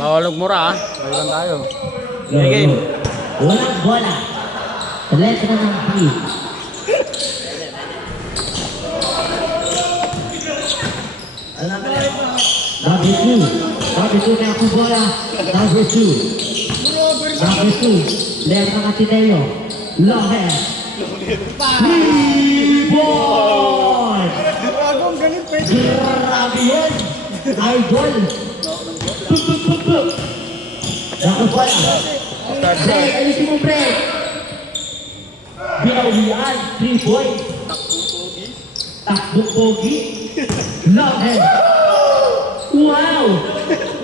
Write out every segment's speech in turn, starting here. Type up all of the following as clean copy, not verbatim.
Bawal mura ah. Balikan tayo. Game. Walang bola. Sa letra ng B. Number 2. Number 2 na ako bola. Number 2. Number 2. Letra ng Ateneo. Loher. 3 ball! Grabe yun! Idol! Naku bola. Break, ayusin mo break. Binawian, 3 points. Takbong pogi. Loher. Wow!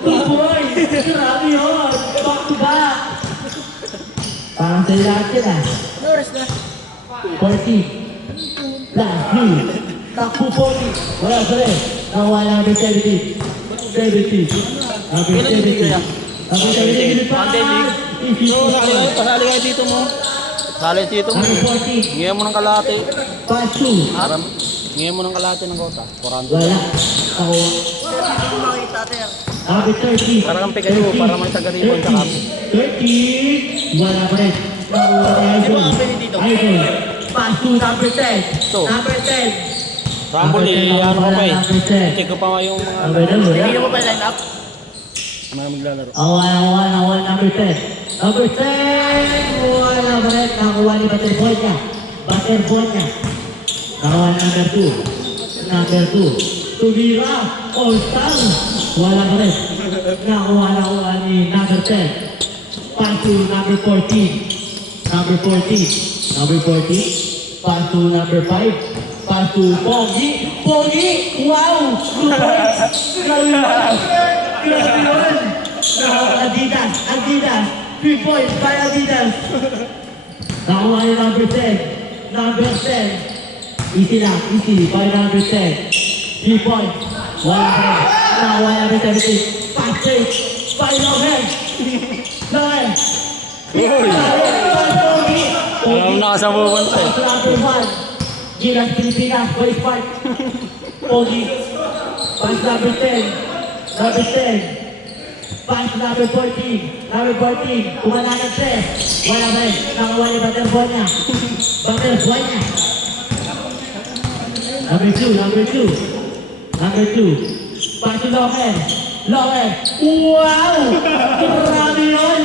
2 points! Grabe yun! Back to back! Parang sa lahat yun ah. 40 plus 2. Takbo pogi. Wala pa rin. Nawala namin 70. 70. Namin 70. Namin 70. Pasali kayo dito mo. Pasali dito mo. Namin 40. Ngayon mo ng kalahati. Plus 2. Ngayon mo ng kalahati ng kota. 40. Wala. Ako. Namin 30. Para kang kayo para may taga-ribon sa kami. 30. Wala pa rin. Idol. Pass to number 10. So. Number 10. Rumble eh. Ano ka pa eh. Number 10. Check ko pa nga yung mga... Hindi mo pa line up? Mga maglalaro. Awan, number 10. Number 10. Wala pa rin. Nakuha ni Butterboy niya. Butterboy niya. Nakuha number 2. Number 2. Tumira. All-star. Wala pa rin. Nakuha ni number 10. Pass to number 14. Number 14. Number 14. Pass to number 5. Pass to Pogi. Pogi! Wow! 2 points! Grabe yun! Adidas! Adidas! 3 points by Adidas! Nakuha ni number 10. Number 10. Easy lang. Easy. By number 10. 3 points. Wala pa rin. Nakuha ni number 17. Pass break. By Loher. Loher. Alam na sa pupunta eh. Number 1. Gilas Pilipinas, Boys Park. Pogi. Pass number 10. Number 10. Pass number 14. Number 14. Kumala ng 3. Wala ba rin. Nakuha ni Butterboy niya. Butterboy niya. Number 2. Number 2. Number 2. Pass to Loher. Loher. Wow! Grabe yun!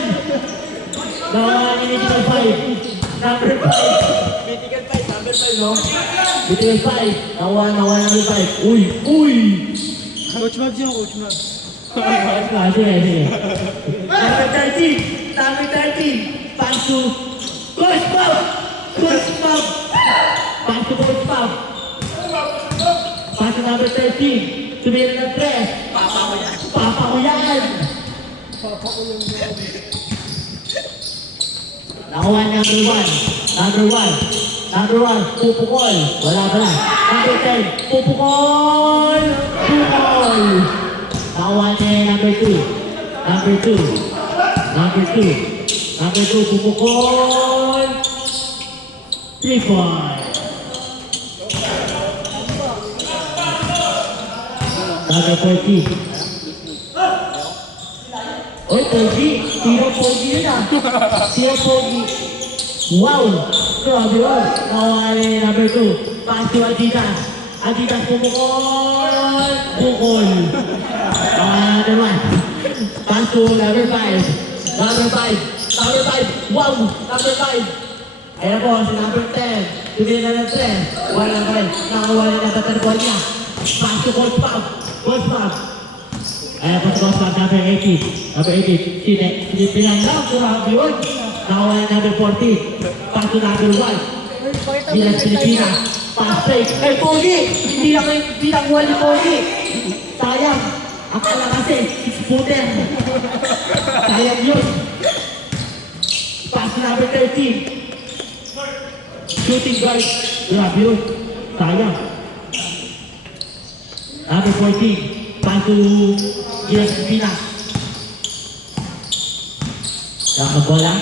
Nakuha ni Mythical 5. Number 5. Mythical 5. Number 5, no? Mythical 5. Nakuha number 5. Uy! Coach Mags yun, Coach Mags. Sige. Number 13. Number 13. Pass to Coach Pop. Coach Pop. Pass to Coach Pop. Pass to number 13. Tumira ng 3. Papa ko yan. Nakuha number 1. Number 1. Number 1. Pupukol. Wala pala. Number 10. Pupukol. Pupukol. Nakuha niya number 2. Number 2. Number 2. Number 2. Pupukol. 3 points. Number 14. Oy, Pogi. Tiro Pogi yun ah. Tiro Pogi. Wow! Grabe yun. Nakuha ni number 2. Pass to Adidas. Adidas pumukol. Bukol. Number 1. Pass to number 5. Number 5. Number 5. Wow! Number 5. Ayan po, si number 10. Tumira na ng 10. Wala pa rin. Nakuha ni na Butterboy niya. Pass to Coach Pop. Coach Pop. Ayan po si Coach Pop, number 18. Number 18. Sinipinan lang. Grabe yun. Nakuha ni number 14. Pass to number 1. Gilas Pilipinas. Pass fake. Ay, Pogi! Hindi lang wali Pogi. Sayang. Akala kasi, 6-footer. Sayang yun. Pass to number 13. Shooting guard. Grabe yun. Sayang. Number 14. Pass to Gilas Pilipinas. Nakabola.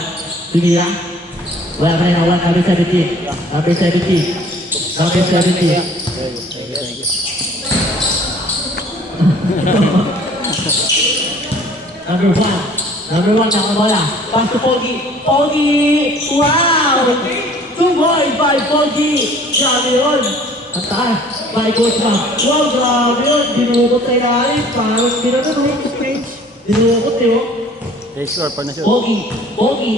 Tumira. Wala pa rin awan. Number 17. Number 17. Number 17. Number 1. Number 1 nakabola. Pass to Pogi. Pogi! Wow! 2 points by Pogi. Grabe yun. Ang taas. By Coach Mac. Wow, grabe yun. Dinukot sa ilalim. Parang ginanong. Dinukot yun. Okay, score. Pag na-shoot. Pogi. Pogi.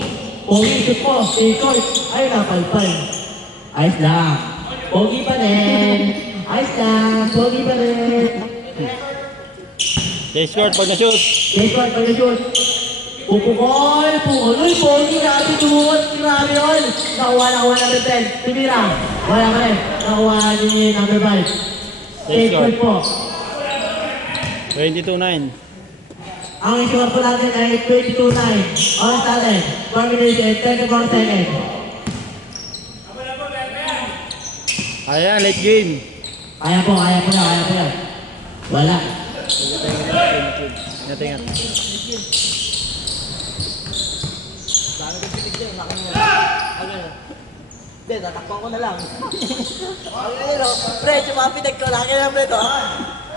Pogi. Shoot po. Stay short. Ay, napalpal. Ayos lang. Pogi pa rin. Ayos lang. Pogi pa rin. Okay, score. Pag na-shoot. Stay short. Pag na-shoot. Pupukol. Pukol. Uy, Pogi. Grabe dumukot. Grabe yun. Nakuha number 10. Tumira. Wala ka rin. Nakuha ni number 5. Stay short po. 22-9. Ang score po natin ay 22-9. Oras natin. 1 minute and 34 seconds. Ayan, late game. Kaya po na. Wala. Ingat. Hindi, tatakpan ko na lang. Pre, sumapitag ko. Laki na pre to.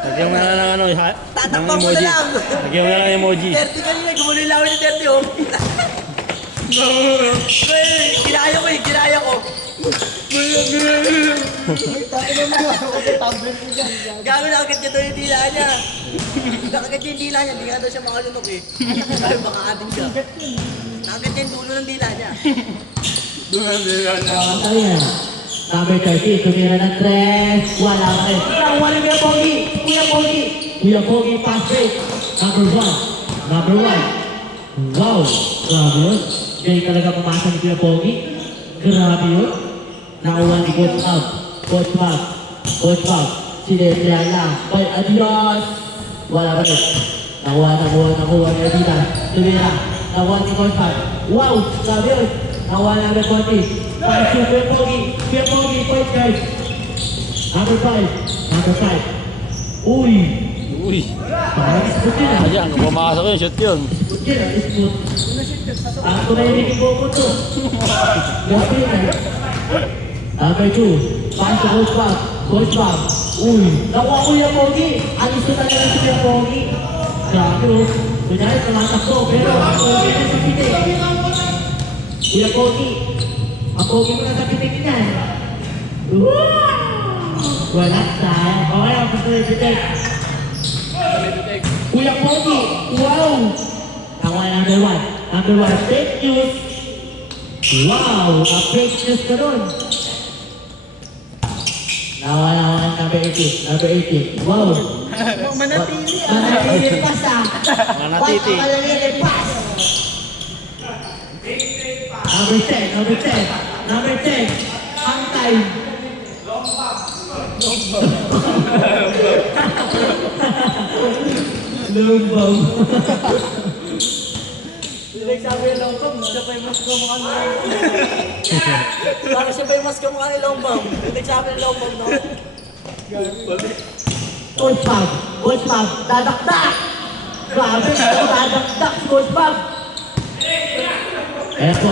Lagyan mo na lang ng ano, ng Tatakpan ko na emoji. lang. Lagyan mo na lang ng emoji. 30 kanina, gumuloy lang ako ni 30 oh. Pre, ginaya ko. Gawin na agad niya daw yung dila niya. Nakagad yung dila niya, hindi nga daw siya makalunok eh. Sabi baka atin siya. Nakagad niya yung dulo ng dila niya. Ayan. Number 30, tumira ng 3. Wala ka rin. Nakuha ni Kuya Pogi. Kuya Pogi, pass break. Number 1. Wow. Grabe yun. Galing talaga pumasa ni Kuya Pogi. Grabe yun. Nakuha ni Coach Bob. Sinetrihan lang. By Adidas. Wala ka rin. Nakuha ni Adidas. Tumira. Nakuha ni Coach Bob. Wow. Grabe yun. Nakuha ni number 40. Pass to Kuya Pogi, point guard. Number 5. Uy. Parang smooth yun ah. Ayan, kung pumasok yun, shoot yun. Smooth yun ah, smooth. Tumahimik yung buko to. Grabe yun ah. Number 2. Pass to Coach Bob. Uy. Nakuha Kuya Pogi. Alis na talaga si Kuya Pogi. Grabe oh. Kunyari, tumatakbo. Pero, Pogi na sa pitik. Kuya Pogi. Ang Pogi mo na sa pitik niyan. Wala tayo. Okay, ang gusto yung pitik. Kuya Pogi. Wow. Nakuha number 1. Fake news. Wow. Fake news ka nun. Nakuha number 18. Wow. Manatili pass ah. Manatiti. Manatili pass. Number 10. Ang time. Lumbang. Nagsabi yung Lombang, siya pa yung mas kamukha ni Parang siya pa yung mas kamukha ni Lombang. Nagsabi yung Lombang, no? Coach Bob. Dadakdak. Grabe. Dadakdak si Coach Bob. Ayan po.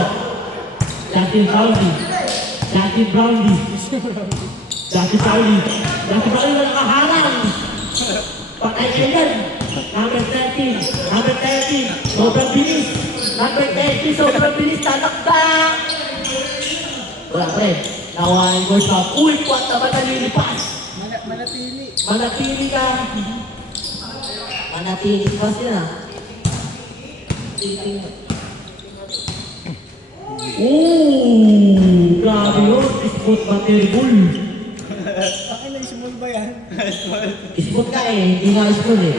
Justin Brownlee na nakaharang. Patay ka yan. Number 13. Sobrang bilis. Number 30. Sobrang bilis. Dadakdak. Wala pa rin. Nakuha ni Coach Bob. Uy, kwat naman nalilipas. Manatili ka. Manatili pa sila. Ooh, grabe yun. Spot material. Akin lang, small ba yan? Spot ka eh, hindi nga spot eh.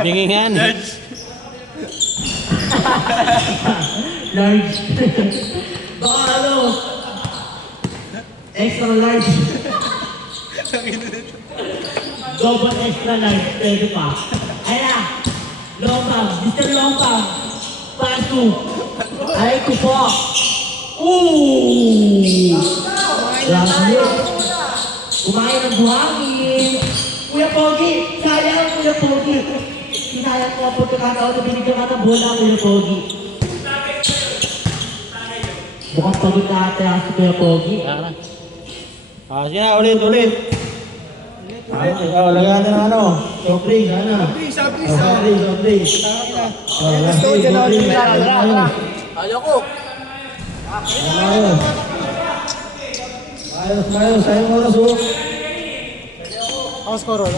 Binging yan. Large. Baka ano, extra large. Double extra large, pwede pa. Ayan, Mr. Lombang. Paso. Ay ko po. Ooh! Grabe. Kumain ng buhangin. Kuya Pogi, sayang Kuya Pogi. Sinayang ko ang pagkakataon na binigyan ka ng bola, Kuya Pogi. Mukhang pagod na ate si Kuya Pogi. Sige na, ulit. Lagyan natin ng ano? Soft drink, sana. Soft drink. Gusto ko dyan ako yung lalala. Ayoko. Ayos. Sayang oras, oh. Ako score.